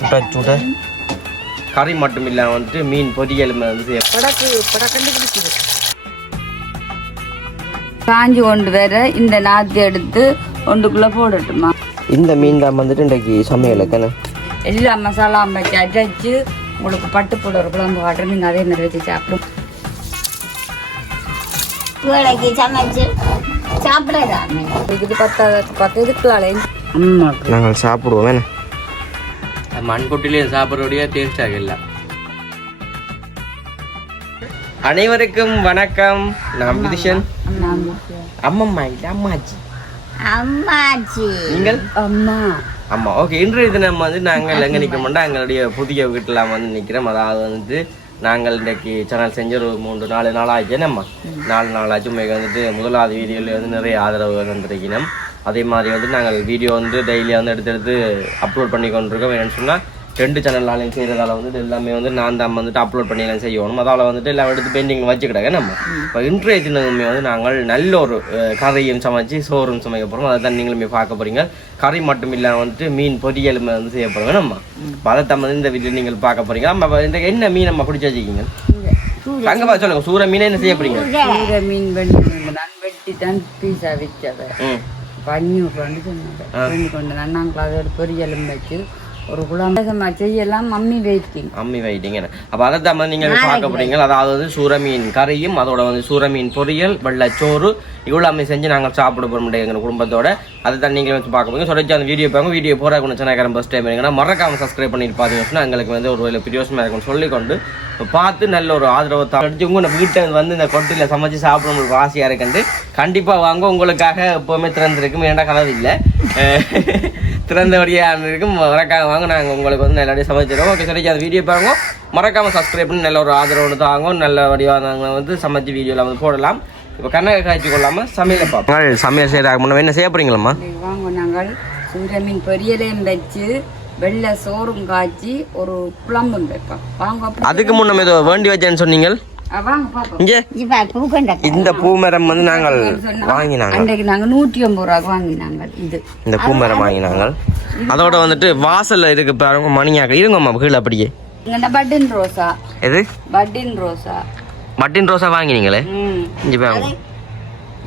சுட சுட கறி மட்டும் இல்லாமல் வந்துட்டு மீன் பொரியல் வந்து காஞ்சி கொண்டு வர இந்த நாத்தி எடுத்து ஒன்றுக்குள்ளே போடட்டுமா? இந்த மீன் தான் வந்துட்டு இன்றைக்கு சமையலுக்கான எல்லா மசாலா வச்சு அரைச்சி உங்களுக்கு பட்டு போட ஒரு குழம்பு காட்டுறேன். நீங்கள் அதே மாதிரி வச்சு சாப்பிடும். வேலைக்கு சமைச்சு சாப்பிடலாம். இது பத்து இதுக்குள்ளாலே நாங்கள் சாப்பிடுவோம் வேணா மண்கொட்டிலே சாப்பிட்றோடைய டேஸ்டாக இல்லை. அனைவருக்கும் வணக்கம். நான் விதிஷன். அம்மம்மா இல்லை அம்மாச்சி. அம்மாச்சி நீங்கள்? அம்மா அம்மா. ஓகே, இன்றைய தினம் வந்து நாங்கள் எங்கே நிற்கிறோம்னா எங்களுடைய புதிய வீட்டில் வந்து நிற்கிறோம். அதாவது வந்து நாங்கள் இன்றைக்கு சேனல் செஞ்ச ஒரு 3-4 நாள் ஆச்சு. நம்ம 4 நாள் ஆச்சு. உண்மைக்கு வந்துட்டு முதலாவது வீடியோவில் வந்து நிறைய ஆதரவு வந்துருக்கணும். அதே மாதிரி வந்து நாங்கள் வீடியோ வந்து டெய்லியாக வந்து எடுத்து அப்லோட் பண்ணி கொண்டிருக்கோம். என்னென்னு சொன்னால் 2 சேனல்லையும் செய்கிறதால வந்துட்டு எல்லாமே வந்து நான் தான் வந்துட்டு அப்லோட் பண்ணி எல்லாம் செய்யணும். அதால் வந்துட்டு எல்லாம் எடுத்து பெண்டிங்கில் வச்சுக்கிட்டாங்க. நம்ம இப்போ இன்றைய தினமே வந்து நாங்கள் நல்ல ஒரு கறியும் சமைச்சு சோறும் சமைக்க போகிறோம். அதை தான் நீங்களுமே பார்க்க போகிறீங்க. கறி மட்டும் இல்லாமல் வந்துட்டு மீன் பொரியலுமே வந்து செய்ய போகிறோங்க. நம்ம அதை தான் வந்து இந்த வீட்டில் நீங்கள் பார்க்க போகிறீங்க. நம்ம இந்த என்ன மீன் நம்ம பிடிச்சி வச்சுக்கிங்க அங்கே பார்த்து சொல்லுங்கள். சூற மீனை என்ன செய்ய போகிறீங்க? சூற மீன் நான் வெட்டி தான் பீஸா வச்சதை பன்னூறு சொன்னாங்க கொண்டு நாங்கள் அதோட பொரியலும் வச்சு ஒரு குழம்பு செய்யலாம். அம்மி வெயிட்டிங். அப்போ அதை தான் வந்து நீங்கள் பார்க்க போறீங்க. அதாவது வந்து சூரமீன் கறியும் அதோட வந்து சூரமீன் பொரியல் வெள்ளச்சோறு இவ்வளோ செஞ்சு நாங்கள் சாப்பிட போகிறோம் எங்கள் குடும்பத்தோட. அதை தான் நீங்கள் வந்து பார்க்க போறீங்க. சொல்லி அந்த வீடியோ பாருங்க. வீடியோ போகிற கொஞ்சம் சேனல் ஃபஸ்ட் டைம் இருங்கன்னா மறக்காம சப்ஸ்கிரைப் பண்ணிட்டு பார்த்தீங்கன்னா எங்களுக்கு வந்து ஒரு பிரியோசமாக இருக்கும்னு சொல்லிக்கொண்டு பார்த்து நல்ல ஒரு ஆதரவை அடிச்சு உங்கள் வீட்டை வந்து இந்த கொட்டியில் சமைச்சு சாப்பிட ஆசையாக இருக்குண்டு கண்டிப்பாக வாங்க. உங்களுக்காக எப்போவுமே திறந்திருக்கும். ஏன்டா கலவு இல்லை திறந்தபடியாக இருக்கும். மறக்காம வாங்க. நாங்கள் உங்களுக்கு வந்து நல்லபடியாக சமைச்சிடுவோம். ஓகே, சரி அந்த வீடியோ பாருங்க. மறக்காமல் சப்ஸ்கிரைப் பண்ணி நல்ல ஒரு ஆதரவு தாங்க. நல்லபடியாக நாங்கள் வந்து சமைச்சு வீடியோவில் வந்து போடலாம். இப்போ கண்ணகை காய்ச்சி கொள்ளாமல் சமையலை பார்ப்போம். சமையல் செய்யறாங்க முன்னே என்ன செய்ய போறீங்களம்மா? வாங்க, நாங்கள் சூற மீன் பொரியலையும் வச்சு வெள்ளை சோறும் காய்ச்சி ஒரு குழம்பும் வைப்போம். வாங்க. அதுக்கு முன்னே ஏதோ வேண்டி வச்சேன்னு சொன்னீங்க. இந்த பூமரம் வந்து நாங்கள் வாங்கினாங்க. அன்றைக்கு நாங்கள் 150 ரூபாய்க்கு வாங்கினாங்க. இந்த பூமரம் வாங்கினாங்க. அதோட வந்துட்டு வாசல்ல இருக்கு பாருங்க மணியாக இருங்கம்மா கீழே அப்படியே பட்டின் ரோசா. எது பட்டின் ரோசா வாங்கினீங்களே? இஞ்சி பாருங்க.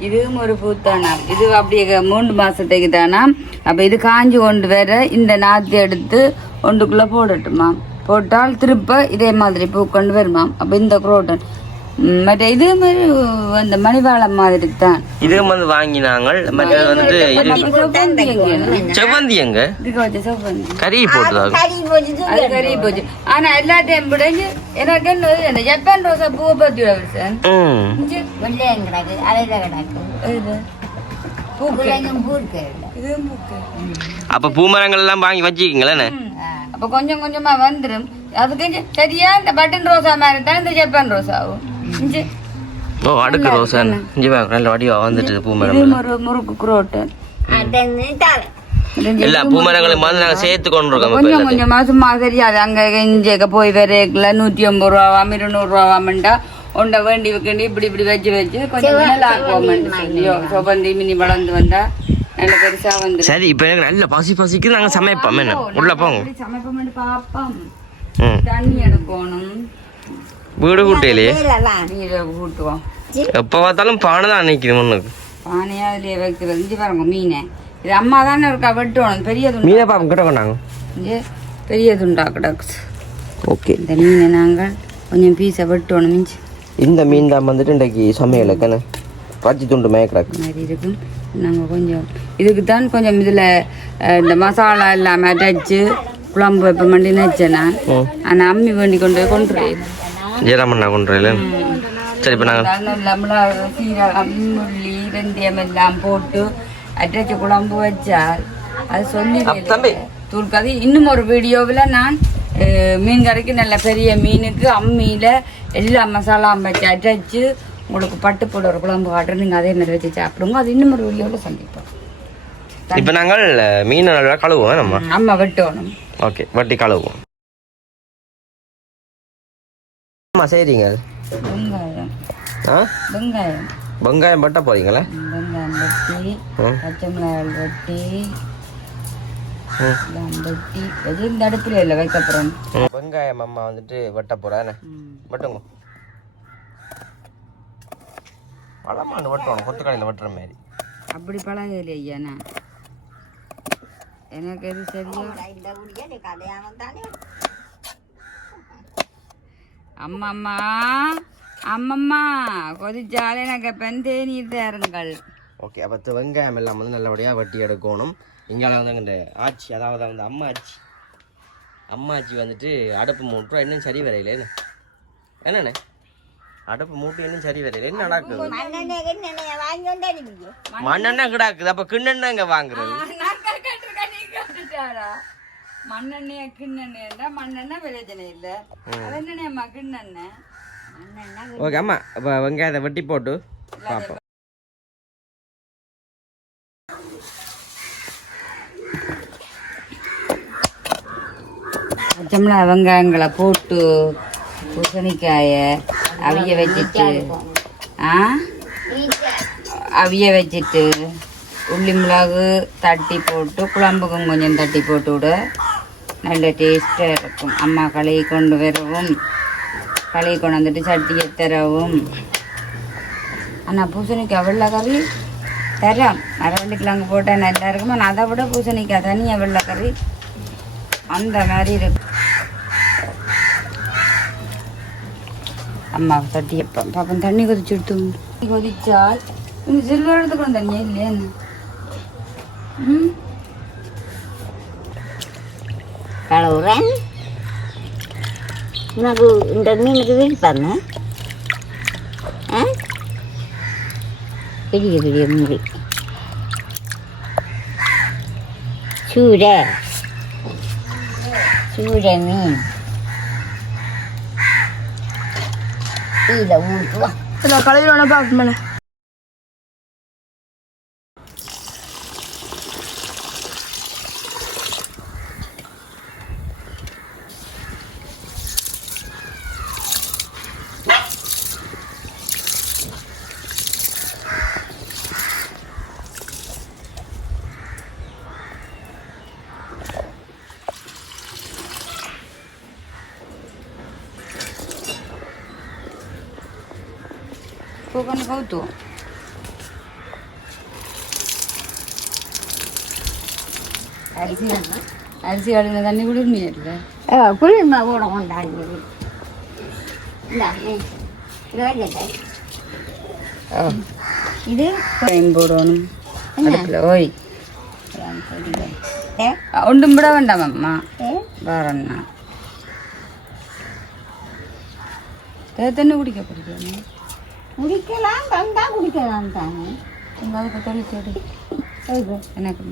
இதுவும் ஒரு பூத்தானா. இது அப்படியே 3 மாசத்துக்கு தானா. அப்ப இது காஞ்சி கொண்டு வர இந்த நாத்தி எடுத்து ஒன்றுக்குள்ள போடட்டுமா? போட்டால் திருப்ப இதே மாதிரி பூ கொண்டு வருமாம். அப்ப இந்த குரோட்டன் மற்ற இதே மாதிரி அந்த மணிவாளம் மாதிரி தான் இது வந்து வாங்கினாங்க. மற்ற வந்துட்டு செவ்வந்தி எங்க கறி போச்சு. ஆனா எல்லாத்தையும் விடஞ்சு எனக்கு என்ன ஜப்பான் ரோசா பூவை பத்தி அப்ப பூமரங்கள் எல்லாம் வாங்கி வச்சுக்கீங்களே. அப்ப கொஞ்சம் கொஞ்சமா வந்துடும். அதுக்கு சரியா இந்த பட்டன் ரோசா மாதிரி தான் இந்த ஜப்பான் ரோசாவும். ஓ, அடுக்கு ரோசா நல்ல வடிவா வந்துட்டு பூமரம். ஒரு முறுக்கு குரோட்டன் எல்லா பூமரங்களும் வந்து நாங்க சேர்த்து கொண்டு இருக்கோம். கொஞ்சம் கொஞ்சமா சும்மா தெரியாது. அங்க இங்க போய் வரைக்கல 150 ரூபாவாம் 200 ரூபாவாமண்டா உண்ட வேண்டி வைக்கண்டி இப்படி இப்படி வச்சு கொஞ்சம் நல்லா ஆக்குவோம். சொபந்தி மினி வளர்ந்து வந்தா நல்ல பெருசா வந்து. சரி, இப்ப எனக்கு நல்ல பசிக்கு நாங்க சமைப்போம். என்ன உள்ள போங்க சமைப்போம். பாப்போம். தண்ணி எடுக்கணும். வீடு கூட்டையிலே கூட்டுவோம். எப்ப பார்த்தாலும் பானை தான் நினைக்குது முன்னுக்கு. பானையா அதுலயே வைக்கிறது. இஞ்சி பாருங்க மீனை. இது அம்மா தானே இருக்கா வெட்டணும். பெரிய துண்டா மீனை பாப்போம் கிட்ட கொண்டாங்க. பெரிய துண்டா கிடக்கு. ஓகே, இந்த மீனை நாங்கள் கொஞ்சம் பீஸை வெட்டணும். மிஞ்சி இந்த மீன் தான் வந்துட்டு இன்றைக்கு சமையலுக்கான பச்சை துண்டு மேய்க்கிறாக்கு மாதிரி இருக்கும். நாங்கள் கொஞ்சம் இதுக்கு தான் கொஞ்சம் இதில் இந்த மசாலா எல்லாம் அரைச்சி குழம்பு வைப்ப மண்டி நினச்சேன் நான். ஆனால் அம்மி வேண்டி கொண்டுறேன். ஜெயராமண்ணா கொண்டுறேன். சரி, இப்போ நாங்கள் சீரகம் உள்ளி வெந்தயம் எல்லாம் போட்டு அரைச்சி குழம்பு வச்சால் அது சொல்லி தூள்காது. இன்னும் ஒரு வீடியோவில் நான் மீன் கறிக்கு நல்ல பெரிய மீனுக்கு அம்மியில் எல்லா மசாலாவும் வச்சு அரைச்சி உங்களுக்கு பட்டு போட ஒரு குழம்பு காட்டுறேன். நீங்கள் அதே மாதிரி வச்சு சாப்பிடுங்க. அது இன்னும் ஒரு வீடியோவில் சந்திப்போம். இப்போ நாங்கள் மீனை நல்லா கழுவுவோம். நம்ம அம்மா வெட்டணும். ஓகே, வட்டி கழுவுவோம். ஆமாம், சரிங்க. வெங்காயம் பட்ட போறீங்களா? வெங்காயம் வெட்டி பச்சை மிளகாய் வெட்டி எல்லாம் வெட்டி எது இந்த அடுப்புல இல்லை வைக்க போகிறோம். வெங்காயம் அம்மா வந்துட்டு வெட்ட போகிறேன். வெட்டுங்க. பழமாண்டு வெட்டுவாங்க, கொத்துக்கடையில் வெட்டுற மாதிரி. அப்படி பழக இல்லை ஐயா. நான் எனக்கு எது சரியா அம்மம்மா அம்மம்மா கொதிச்சாலே எனக்கு பெந்தே நீர் தாருங்கள். ஓகே, அப்போ வெங்காயம் எல்லாம் வந்து நல்லபடியாக வெட்டி எடுக்கணும். இங்கே வந்து இந்த ஆச்சி, அதாவது வந்து அம்மாச்சி வந்துட்டு அடுப்பு மூட்டுறோம். இன்னும் சரி வரையில என்னண்ணே அடுப்பு மூட்டு இன்னும் சரி வரையில என்ன நடக்குது? மண்ணெண்ணெய் கிடாக்குது. அப்போ கிண்ணெண்ணெய் இங்கே வாங்குறது. மண்ணெண்ணெய் கிண்ணெண்ணெய் மண்ணெண்ணெய் பிரச்சனை இல்லை. என்னென்ன கிண்ணெண்ணெய். ஓகே அம்மா, இப்போ வெங்காயத்தை வெட்டி போட்டு பார்ப்போம். பச்சைமிளகா வெங்காயங்களை போட்டு பூசணிக்காயை அவிய வச்சுட்டு உள்ளி மிளகு தட்டி போட்டு குழம்புக்கும் கொஞ்சம் தட்டி போட்டு விட நல்ல டேஸ்ட்டாக இருக்கும். அம்மா கழுவி கொண்டு வரவும் கழுவி கொண்டு வந்துட்டு சட்டியை தரவும். ஆனால் பூசணிக்காய் வெள்ளைக்கறி தரம் மரவள்ளிக்கிழங்கு போட்டால் நல்லா இருக்கும். ஆனால் அதை விட பூசணிக்காய் தனியாக வெள்ளைக்கறி அந்த மாதிரி இருக்கு. அம்மா தட்டி பாப்பா தண்ணி கொதிச்சுட்டு கொதிச்சால் இந்த சில்வர் எடுத்துக்கணும். தண்ணியே இல்லையா? கலவுறேன். உனக்கு இந்த மீனுக்கு விரிப்பாங்க. பெரிய பெரிய முறி சூரை மீன் இதை ஊற்றுவான். கலையில பார்க்கணும். Bukan kau tuh. அரிசி கழுவின தண்ணி குளிர்மையா இல்லை? குளிர்மா கூட கொண்டாடி இது போடணும். அடுப்பில் ஓய் ஒன்றும் விட வேண்டாம் அம்மா. வேறண்ணா தண்ணி குடிக்க பிடிக்கணும். குடிக்கலாம் தந்தா குடிக்கலாம் தானே. அதுக்கு தொழிற்சோடி எனக்கு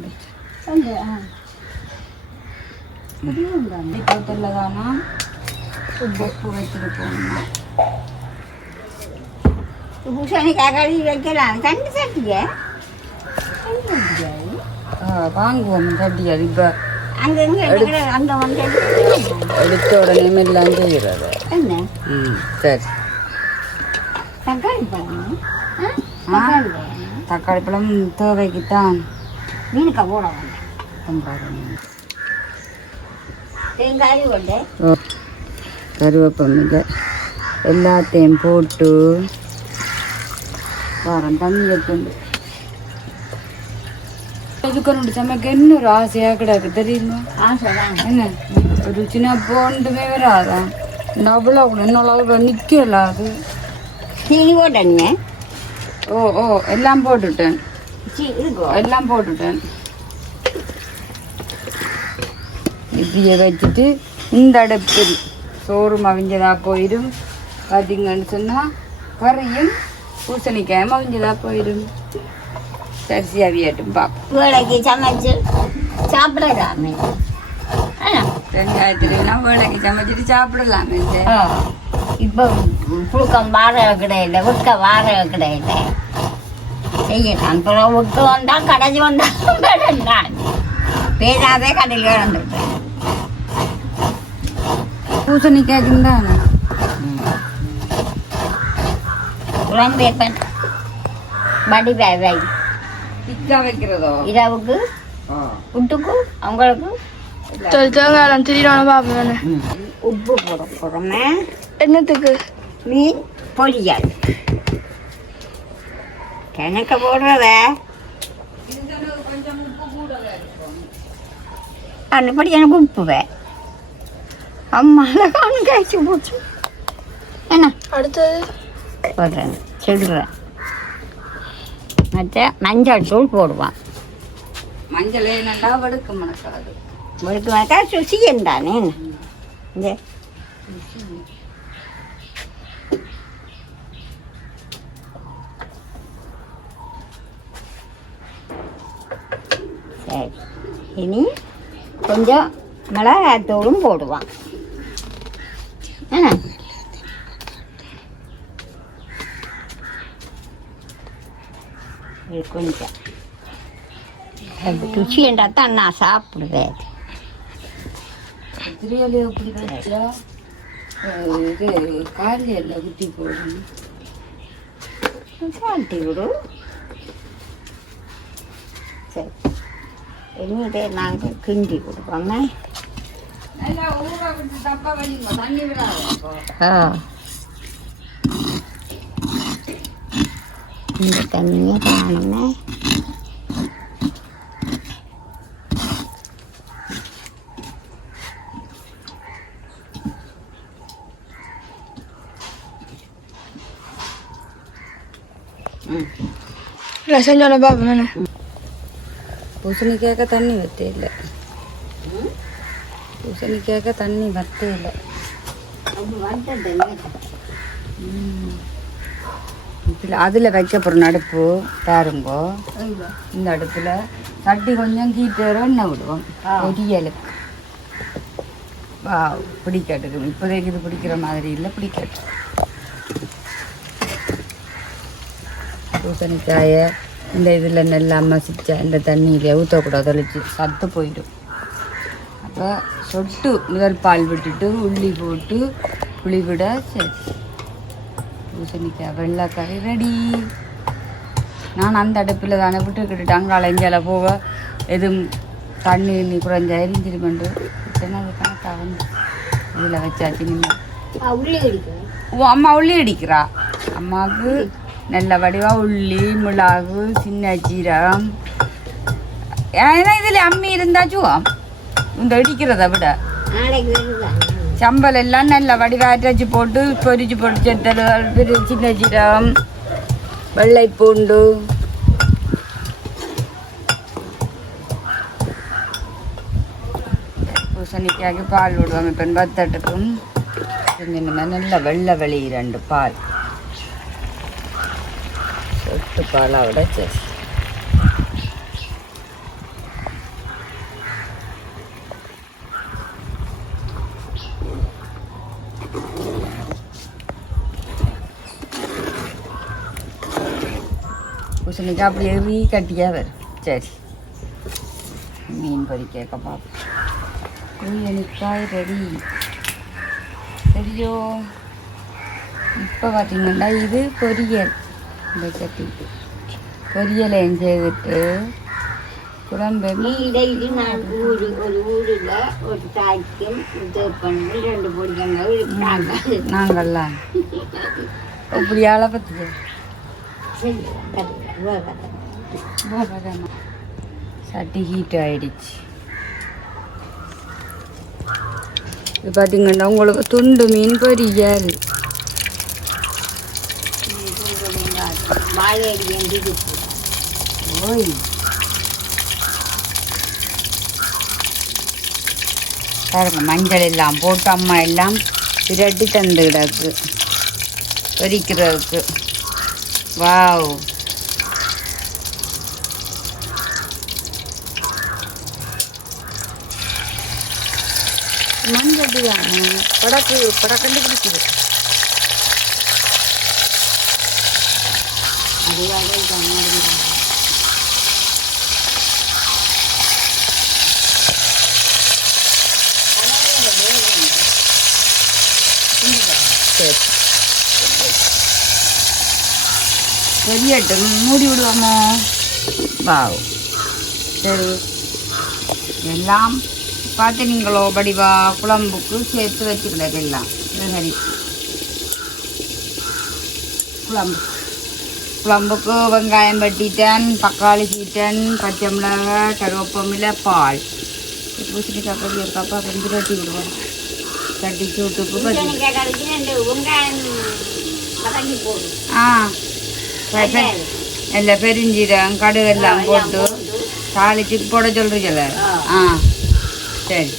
தானா உப்பு வச்சுட்டு போகணும். பூசணிக்காய் கழுவி வைக்கலாம். கண்டு சட்டிய வாங்குவோம் சட்டியாது. இப்போ அங்கே அங்கே வந்து எடுத்த உடனே மெல்லாம் செய்கிறது. என்ன சரி. தக்காளி பழம் தக்காளி பழம் தேவைக்குத்தான். மீனுக்கா போட தேங்காய் கொண்டு கருவேப்பமில்லை எல்லாத்தையும் போட்டு வாரம் தண்ணி வைக்கணும். இதுக்கு சமைக்க இன்னொரு ஆசையாக கிடக்கு தெரியுமா? என்ன ஒரு சின்ன போண்டுமே வராதான். இந்த அவ்வளோ இன்னொரு நிற்கல. அது சீனி போட்டேங்க. ஓ ஓ எல்லாம் போட்டுட்டேன். எல்லாம் போட்டுட்டேன். இப்படியே வச்சுட்டு இந்த அடுப்பில் சோறு மவிஞ்சதா போயிடும். பார்த்தீங்கன்னு சொன்னால் கறியும் பூசணிக்காயும் மவிஞ்சதா போயிடும். சரிசி அவியாட்டும் பார்ப்போம். வேலைக்கு சமைச்சு சாப்பிடலாமே. வெங்காயத்துலனா வேலைக்கு சமைச்சிட்டு சாப்பிடலாமே. இப்போ புழுக்கம் வார கிடையாது, விற்க வார கிடையாது. செய்யலாம். அப்புறம் விட்டு வந்தால் கடைஞ்சி வந்தால் பேசாதே கடையில் இழந்துட்டேன். பூசணிக்காய்க்கு தானே குழம்பு வைப்பேன். வடி வை திக்கா வைக்கிறதோ இரவுக்கு புட்டுக்கு அவங்களுக்கு தேங்காய் திடீரான பாப்பேன். உப்பு போட போகிறோமே. என்னத்துக்கு? மீன் பொரியல் கிணக்க போடுறத அந்தபடி எனக்கு உப்புவே அம்மால காணும் காய்ச்சி போச்சு. என்ன அடுத்தது போடுறேன் செடுறேன். மற்ற மஞ்சள் தூள் போடுவான். மஞ்சள் நல்லா வடுக்க மணக்காது. வடுக்க மணக்கா சுசியன் தானே. இந்த சரி இனி கொஞ்சம் மிளகாத்தூளும் போடுவான். என்ன இது கொஞ்சம் ருசி என்றால் தான் நான் சாப்பிடுவேன். திரியலையை அப்படி வச்சா இது காலையில் குத்தி போடணும். சாப்பிட்டு விடு. சரி இனி இதை நாங்கள் கிண்டி கொடுப்பாங்க. நல்லா ஊற விட்டு தப்பா வலிங்க தண்ணி விடாது. இந்த தண்ணியை காணுமே. செஞ்சோட பாப்பேன். பூசணிக்காய்க்க தண்ணி வத்தே இல்லை. பூசணிக்காய்க்க தண்ணி வத்தே இல்லை. இதில் அதில் வைக்க போகிற அடுப்பு பாருங்கோ. இந்த அடுப்பில் சட்டி கொஞ்சம் கீட்டோட எண்ணெய் விடுவோம் பொரியலுக்கு. வா பிடிக்கட்டுக்கும். இப்போதைக்கு இது பிடிக்கிற மாதிரி இல்லை, பிடிக்கட்டும். பூசணிக்காயை இந்த இதில் நல்லா மசிச்சா இந்த தண்ணியிலே ஊற்றக்கூடாது, தொலைச்சி சத்து போயிடும். அப்போ சொட்டு முதல் பால் விட்டுட்டு உள்ளி போட்டு புளி விட சரி. பூசணிக்காய் வெள்ளைக்கறி ரெடி. நான் அந்த அடுப்பில் தானே விட்டுக்கிட்டு அங்கால இங்கால போக எதுவும் தண்ணி நீ குறைஞ்சா எரிஞ்சிருமெண்டு அது கணக்காக வந்து இதில் வச்சாச்சு. நீங்கள் உள்ளி அடிக்கும். ஓ அம்மா உள்ளி அடிக்கிறா. அம்மாவுக்கு நல்ல வடிவாக உள்ளி மிளகு சின்ன சீரகம் ஏன்னா இதில் அம்மி இருந்தாச்சும் இந்த இடிக்கிறத விட சம்பல் எல்லாம் நல்ல வடிவாக அரைச்சி போட்டு பொரிச்சு பொரிச்செடுத்தல் சின்ன சீரகம் வெள்ளை பூண்டு பூசணிக்காய்க்கு பால் விடுவாங்க. இப்போ பத்தட்டுக்கும் கொஞ்சம் நல்ல வெள்ளை வெளி 2 பால் சொட்டு பாலாக விட சரி. பூசணிக்காய் அப்படி எறி கட்டியாக வரும். சரி மீன் பொரிக்க பார்ப்போம். பூசணிக்காய் ரெடி சரியோ. இப்போ பார்த்தீங்கன்னா இது பொரியல். இந்த சட்டி பொரியலை செய்துட்டு குழம்பு டெய்லி நான் ஒரு ஊரில் ஒரு தாய்க்கும் இது பண்ணி 2 பொடிகள் நாங்கள்லாம் இப்படியால பற்றி சட்டி ஹீட் ஆயிடுச்சு. இது பார்த்தீங்கன்னா உங்களுக்கு துண்டு மீன் பொரியல். ஓய் பாருங்க மஞ்சள் எல்லாம் போட்டு அம்மா எல்லாம் பிரட்டி தந்து கிடக்கு பொரிக்கிறதுக்கு. வாவ் மஞ்சள் படக்கண்டு பிடிக்குது. பொரியட்டும் மூடி விடுவோமோ. வாவ் சரி எல்லாம் பார்த்து நீங்களோ வடிவா குழம்புக்கு சேர்த்து வச்சுக்கிட்டது எல்லாம் சரி குழம்புக்கு வெங்காயம் வெட்டிட்டேன், தக்காளி சீட்டன், பச்சை மிளகாய், கருவேப்பமில்லை, பால். பூசணிக்காய் கறி ஒரு கப்பா கொஞ்சம் கட்டி விடுவோம். கட்டி சூட்டுக்கு எல்லாம் பெருஞ்சீரகம் கடுகு எல்லாம் போட்டு தாளிச்சு போட சொல்றீங்கல்ல. சரி,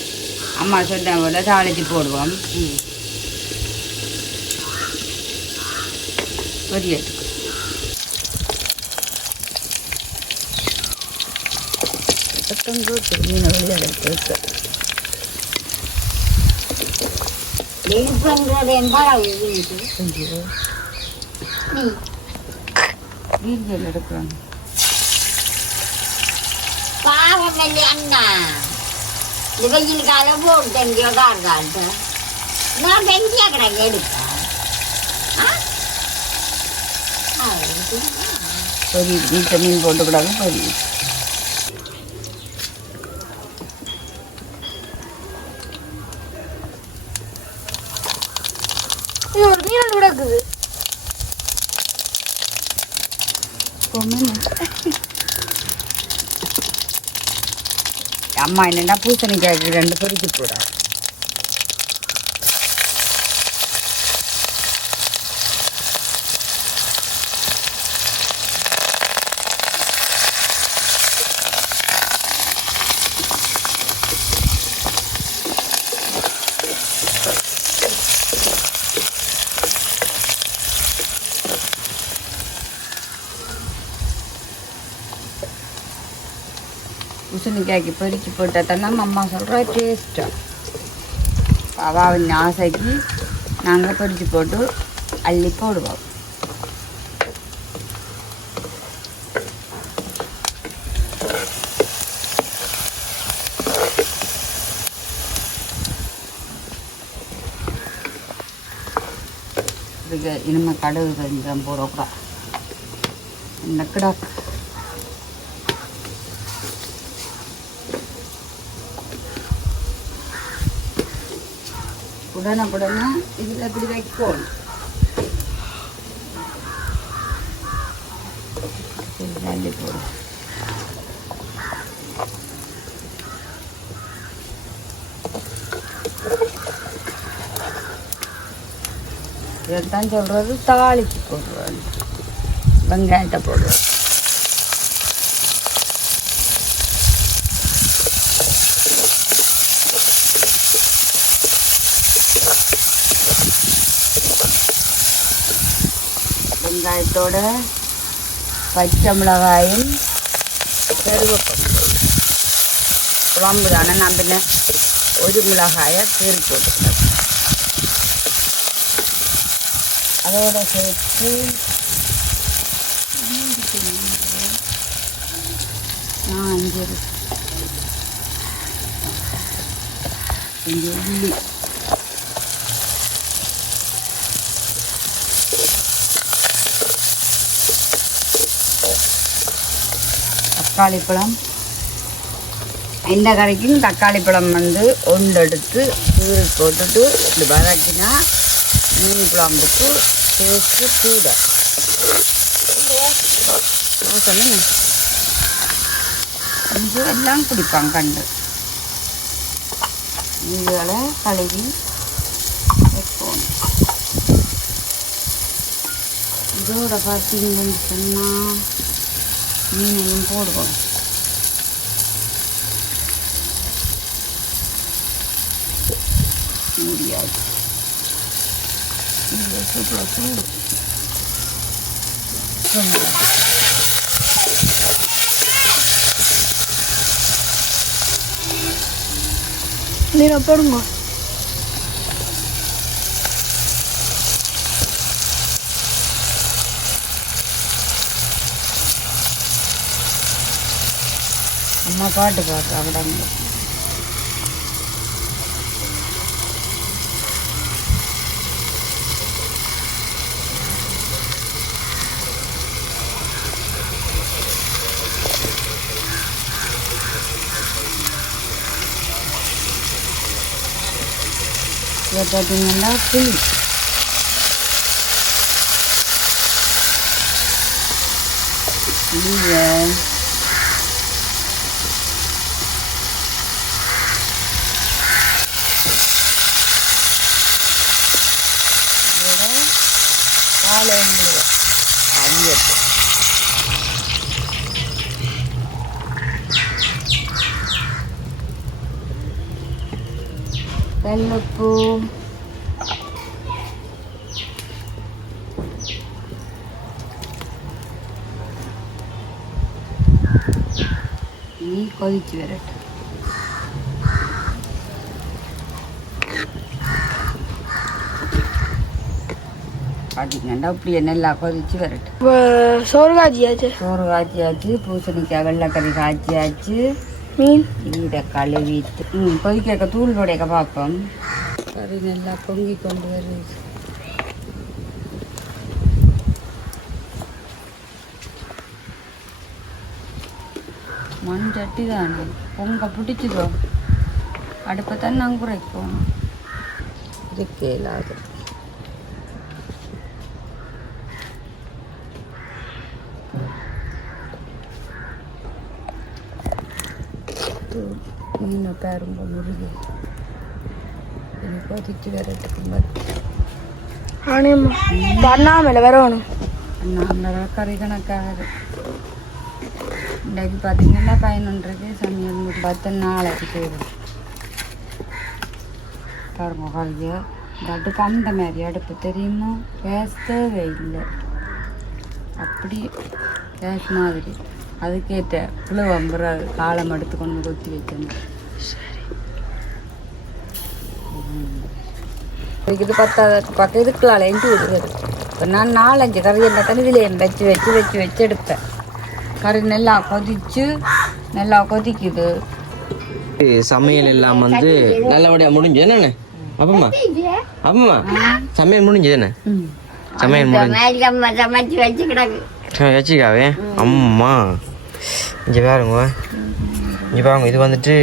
அம்மா சொன்ன போல தாளிச்சு போடுவோம். பொரியல் மீன் வெளியெடுத்து வீடுகள் எடுக்கிறோம். பாவம் அண்ணா இந்த வெயில் காலம் போட்டு எங்கேயோ காட்டு நான் வெஞ்சியா கிடக்கு எடுப்பேன். பொரியல் வீட்டை மீன் போட்டுக்கூடாது. பொரியல் இது ஒரு மீன் கிடக்குது. அம்மா என்னன்னா பூசணிக்காய்க்கு 2 பொரிச்சு போட. பூசணிக்காய்க்கு பொரிச்சு போட்டால் தானே அம்மா சொல்கிறா டேஸ்ட்டாக. அவாவின் ஆசைக்கு நாங்கள் பொரிச்சு போட்டு அள்ளி போடுவோம். இதுக்கு இனிமேல் கடுகு கொஞ்சம் போடக்கூடாது. இந்த கிடாக்கு உடனே இதில் இப்படி வைக்கணும். அள்ளி போடும். இதைத்தான் சொல்கிறது தாளிச்சு போடுவேன். வெங்காயத்தை போடுவேன். வெங்காயத்தோட பச்சை மிளகாயும் கருவேப்பிலை குழம்பு தானே. நான் பின்ன ஒரு மிளகாயை கீறி போட்டுக்கிறேன். அதோட சேர்த்து இங்கே உள்ளி தக்காளி பழம். இந்த கறிக்கும் தக்காளி பழம் ஒன்று எடுத்து கீறி போட்டுட்டு இப்படி வதக்கினா மீன் குழம்புக்கு டேஸ்ட்டு கூட. சொல்லுங்க, இது எல்லாம் குடிப்பாங்க கண்டு. இதுகளை கழுவி வைப்போம். இதோட பார்த்தீங்கன்னு சொன்னால் மீனையும் போடுவோம். முடியாது மீனை போடுங்க. அம்மா பாட்டு பாட்டு அவடாங்க. இதை பார்த்தீங்கன்னா புளி புளியை வெள்ளப்பூ கொதிச்சு வரட்டு பார்த்தீங்கன்னா அப்படியே நல்லா கொதிச்சு வரட்டு சோறு காய்ச்சியாச்சு சோறு காய்ச்சியாச்சு பூசணிக்காய் வெள்ளைக்கறி காய்ச்சியாச்சு மீன் இதை கழுவிட்டு கொதிக்க தூள் உடைக்க பார்ப்போம் கறி நல்லா பொங்கி கொண்டு வருது மண் சட்டி தானே பொங்க பிடிச்சிதோ அடுப்பை தான் நாங்கள் குறைப்போம் இதுக்கு இல்லாது மீனை பாருங்க முருகு கொதிச்சு வரட்டுக்கு ஆனியம்மா பண்ணாமல வரணும் நாங்கள் கறி கணக்காகுது இன்றைக்கு பார்த்தீங்கன்னா 11:00 சமையல் முடி 10 நாளைக்கு போயிடும் பாருங்க கறியை இந்த அடுப்பு அந்த மாதிரி அடுப்பு தெரியுமா கேஸ் தேவையில்லை அப்படி கேஸ் மாதிரி அதுக்கேற்ற புழுவம்புற காலம் எடுத்து கொண்டு கொத்தி வைக்கணும் இது 10 பக்கம் இதுக்குள்ள எஞ்சி விடுறது இப்போ நான் 4-5 கறி என்ன தண்ணி இதில் வச்சு எடுப்பேன் கறி நல்லா கொதிக்குது சமையல் எல்லாம் வந்து நல்லபடியா முடிஞ்சு என்னண்ணே அப்பம்மா சமையல் முடிஞ்சது என்ன சமையல் சமைச்சு வச்சு கிடக்கு வச்சுக்காவே அம்மா இங்கே பாருங்க இது வந்துட்டு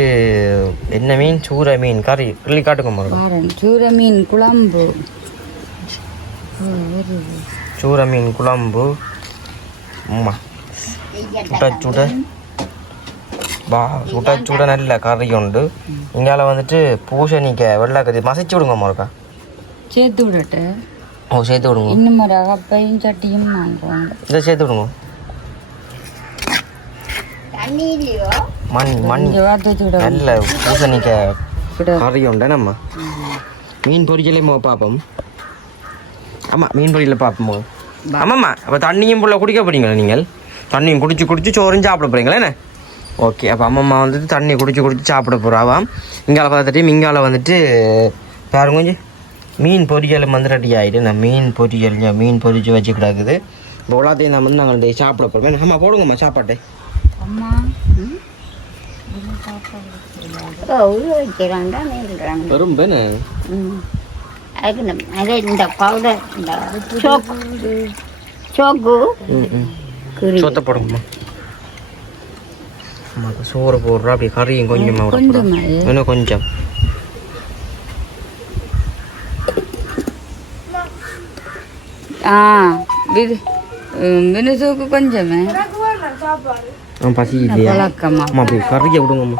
என்ன மீன் சூரை மீன் கறி கிள்ளி காட்டுங்க சூரை மீன் குழம்பு சூரை மீன் குழம்பு அம்மா சுட நல்ல கறி உண்டு இங்கால வந்துட்டு பூசணிக்காய் வெள்ளைக்கறி மசிச்சு விடுங்க இருக்கா சேர்த்து விடட்டு சேர்த்து விடுங்க இன்னும் ஒரு அகப்பையும் சட்டியும் வாங்குவாங்க இதை சேர்த்து விடுங்க மண் நல்ல பூசணிக்காய் கறி உண்டு நம்ம மீன் பொரிக்கலே பார்ப்போம் ஆமாம் மீன் பொரியல பார்ப்போம் ஆமாம்மா அப்போ தண்ணியும் புள்ள குடிக்க போறீங்களா நீங்கள் தண்ணியும் குடிச்சு சோறும் சாப்பிட போகிறீங்களா என்ன ஓகே அப்போ அம்மம்மா வந்துட்டு தண்ணி குடிச்சு சாப்பிட போகிறாவாம் இங்கால பார்த்துட்டு இங்கால வந்துட்டு பாருங்க கொஞ்சம் மீன் பொரியல் வந்து ரெடி ஆகிட்டு நான் மீன் பொரிச்சு வச்சு கிடக்குது இப்போ எல்லாத்தையும் நான் வந்து நாங்கள் சாப்பிட போகிறோம் அம்மா போடுங்கம்மா சாப்பாட்டை வரும் பேனு இந்த பவுடர் இந்த சோக்கு சொத்தை போடுங்கம்மா அம்மாக்கு சோறு போடுறா அப்படி கறியும் கொஞ்சமாக இன்னும் கொஞ்சம் வினுசுக்கு கொஞ்சமே பசி இல்லையா அம்மா அப்படி கறியை விடுங்கம்மா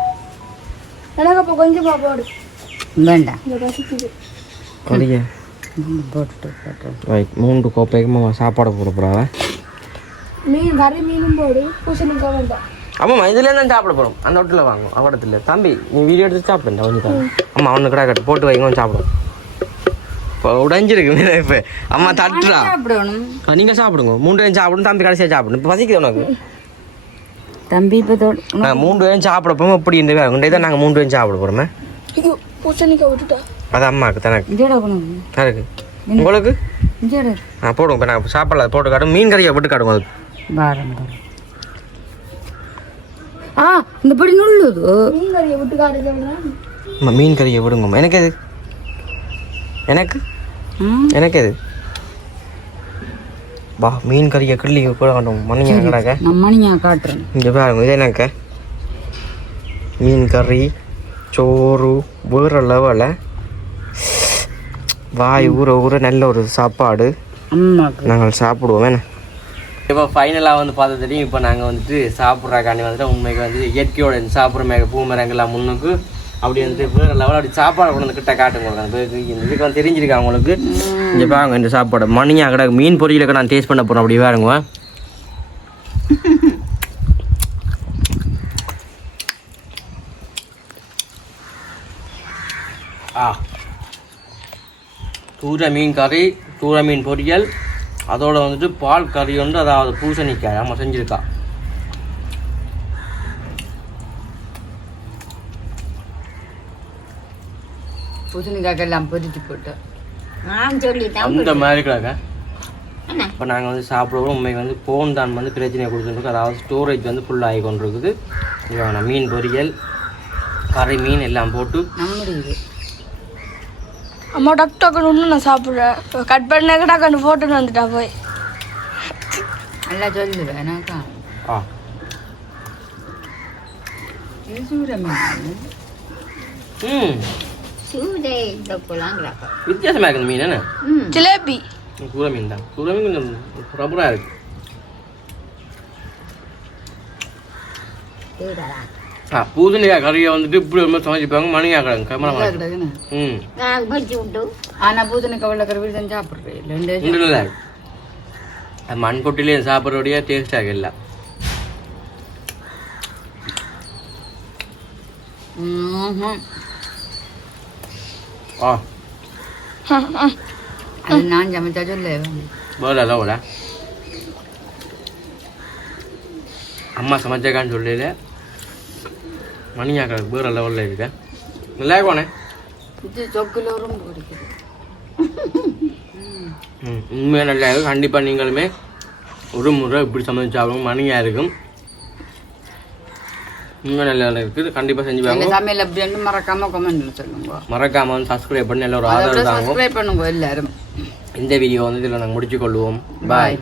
எனக்கு அப்போ கொஞ்சம் பாப்பாடு வேண்டாம் கறியை போட்டு 3 கோப்பைக்கு சாப்பாடு போட போகிறாவ மீன் கறி மீனும் போடு பூசணிக்காய் வேண்டாம் ஆமாம்மா இதுலேருந்து தான் சாப்பிட போகிறோம் அந்த ஹோட்டலில் வாங்கும் அவடத்துல தம்பி நீ வீடியோ எடுத்து சாப்பிடுண்டா கொஞ்சம் தான் அம்மா ஒன்று கடை கட்டு போட்டு வைங்க சாப்பிடும் இப்போ உடைஞ்சிருக்கு மீன் இப்போ அம்மா தட்டுறா சாப்பிடணும் நீங்கள் சாப்பிடுங்க 3 பேரும் சாப்பிடணும் தம்பி கடைசியாக சாப்பிடணும் இப்போ பசிக்குது உனக்கு தம்பி இப்போ நாங்கள் 3 பேரும் சாப்பிட போவோம் இப்படி இந்த வேறு தான் நாங்கள் 3 பேரும் சாப்பிட போகிறோமே ஐயோ பூசணிக்காய் விட்டுட்டா அது அம்மாவுக்கு தனக்கு யாருக்கு உங்களுக்கு போடுங்க இப்போ நான் சாப்பிடல போட்டு காட்டும் மீன் கறியை போட்டு காட்டுங்க அதுக்கு இந்த படி நுள்ளுது மீன் கறியை விட்டு காட்டுங்க மீன் கறியை விடுங்கம்மா எனக்கு எது எனக்கு எது வா மீன் கறியை கிள்ளி கூட காட்டும் மணியா காட்டுறேன் இங்கே பாருங்க இது எனக்கு மீன் கறி சோறு வேற லெவலில் வாய் ஊற ஊற நல்ல ஒரு சாப்பாடு நாங்கள் சாப்பிடுவோம் என்ன. இப்போ ஃபைனலாக வந்து பார்த்து தெரியும். இப்போ நாங்கள் வந்துட்டு சாப்பிட்றாக்காண்டி வந்துட்டு உண்மைக்கு வந்து இயற்கையோட சாப்பிட்ற பூ மரங்கள்லாம் முன்னுக்கு அப்படி வந்து வேறு லெவலில் அப்படி சாப்பாடு கொண்டு வந்து கிட்ட காட்டுங்க. இதுக்கு வந்து தெரிஞ்சிருக்கா அவங்களுக்கு. இங்கே பாருங்க இந்த சாப்பாடு மணியாக கிடக்கு மீன் பொரியலுக்கு நான் டேஸ்ட் பண்ண போகிறேன். அப்படி பாருங்க. தூர மீன் கறி, தூர மீன் பொரியல், அதோட வந்துட்டு பால் கறி வந்து அதாவது பூசணிக்காய் நம்ம செஞ்சுருக்கா. பூசணிக்காய்க்கெல்லாம் பொரிச்சு போட்டு அந்த மாதிரி கிடக்க. இப்போ நாங்கள் வந்து சாப்பிடுவோம். உண்மைக்கு வந்து ஃபோன் தான் வந்து பிரச்சனையை கொடுத்துருக்கு. அதாவது ஸ்டோரேஜ் வந்து ஃபுல்லாகி கொண்டு இருக்குது. இங்கே மீன் பொரியல், கறி மீன் எல்லாம் போட்டு நம்முடைய அம்மா டக்கு டக்குன்னு ஒன்று நான் சாப்பிட்றேன். கட் பண்ண டக்குன்னு போட்டுன்னு வந்துட்டா போய் நல்லா சொல்லுவேன் எனக்கா. இது சூட மீன். வித்தியாசமாக இருக்குது மீன் என்ன. ஜிலேபி சூட மீன் தான். சூட மீன் கொஞ்சம் ரப்பராக இருக்கு. பூசணிக்காய் கறியை வந்துட்டு இப்படி ரொம்ப சமைச்சிப்பாங்க. மணியாக கிடக்கு. ஆனால் பூசணிக்காய் உள்ள கறி தான் சாப்பிட்றேன். இல்லை மண் கொட்டிலே சாப்பிட்றோடைய டேஸ்டாக இல்லை. அது நான் சமைச்சா சொல்ல போல அம்மா சமைச்சாக்கான்னு சொல்லல. மணியாக வேற லெவலில் இருக்க நல்லா இருக்கோண்ணே. இது சொக்குல ரொம்ப பிடிக்குது. உண்மையாக நல்லா இருக்கும். கண்டிப்பாக நீங்களுமே ஒரு முறை இப்படி சமைச்சு சாப்பிடுங்க. மணியாக இருக்கும். உண்மையாக நல்லா இருக்குது. கண்டிப்பாக செஞ்சு பாருங்க. சமையல் அப்படின்னு மறக்காம கமெண்ட்ல சொல்லுங்க. மறக்காம வந்து சப்ஸ்கிரைப் பண்ணி எல்லாரும் ஆதரவு தாங்க. சப்ஸ்கிரைப் பண்ணுங்க எல்லாரும். இந்த வீடியோ வந்து இதில் நாங்கள் முடிச்சு கொள்வோம். பாய்.